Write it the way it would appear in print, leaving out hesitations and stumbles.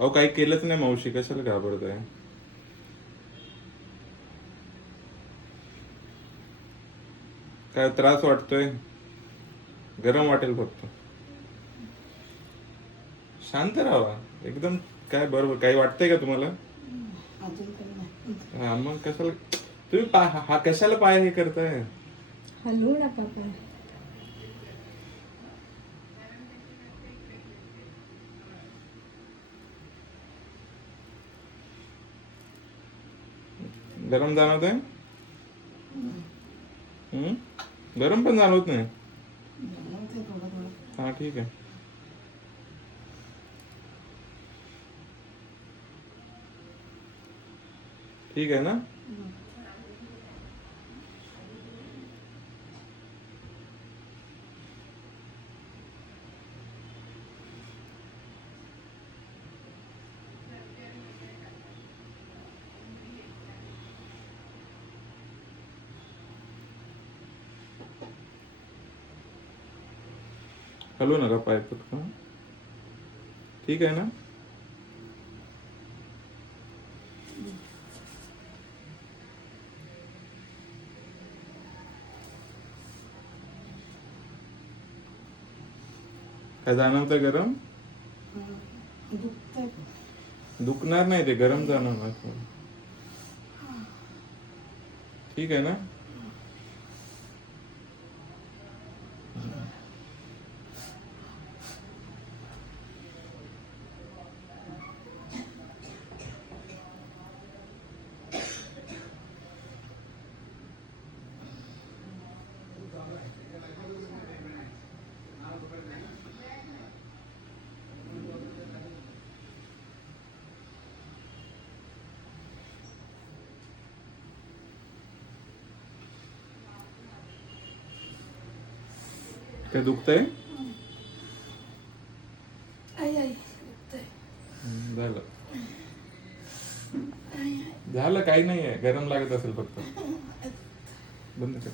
अहो काही केलंच नाही मावशी, कशाला घाबरताय? काय त्रास वाटतोय? गरम वाटेल फक्त. शांत राहा एकदम. काय बरोबर काही वाटतंय का तुम्हाला? अजून काही नाही. हा मग कशाला तुम्ही हा कशाला पाय हे करताय? हलवू नका पण. गरम जाणवत आहे? गरम पण जाणवत नाही? जाणवते थोडं थोडं. हा ठीक आहे. ठीक आहे ना? हलवू नका पाय पटकन. ठीक आहे ना? काय जाणवतंय गरम? दुखतंय. दुखणार नाही, ते गरम जाणवणार. ठीक आहे ना? काय दुखतंय? आई आई दुखतंय. झालं झालं काही नाहीये. गरम लागत असेल फक्त. बंद कर.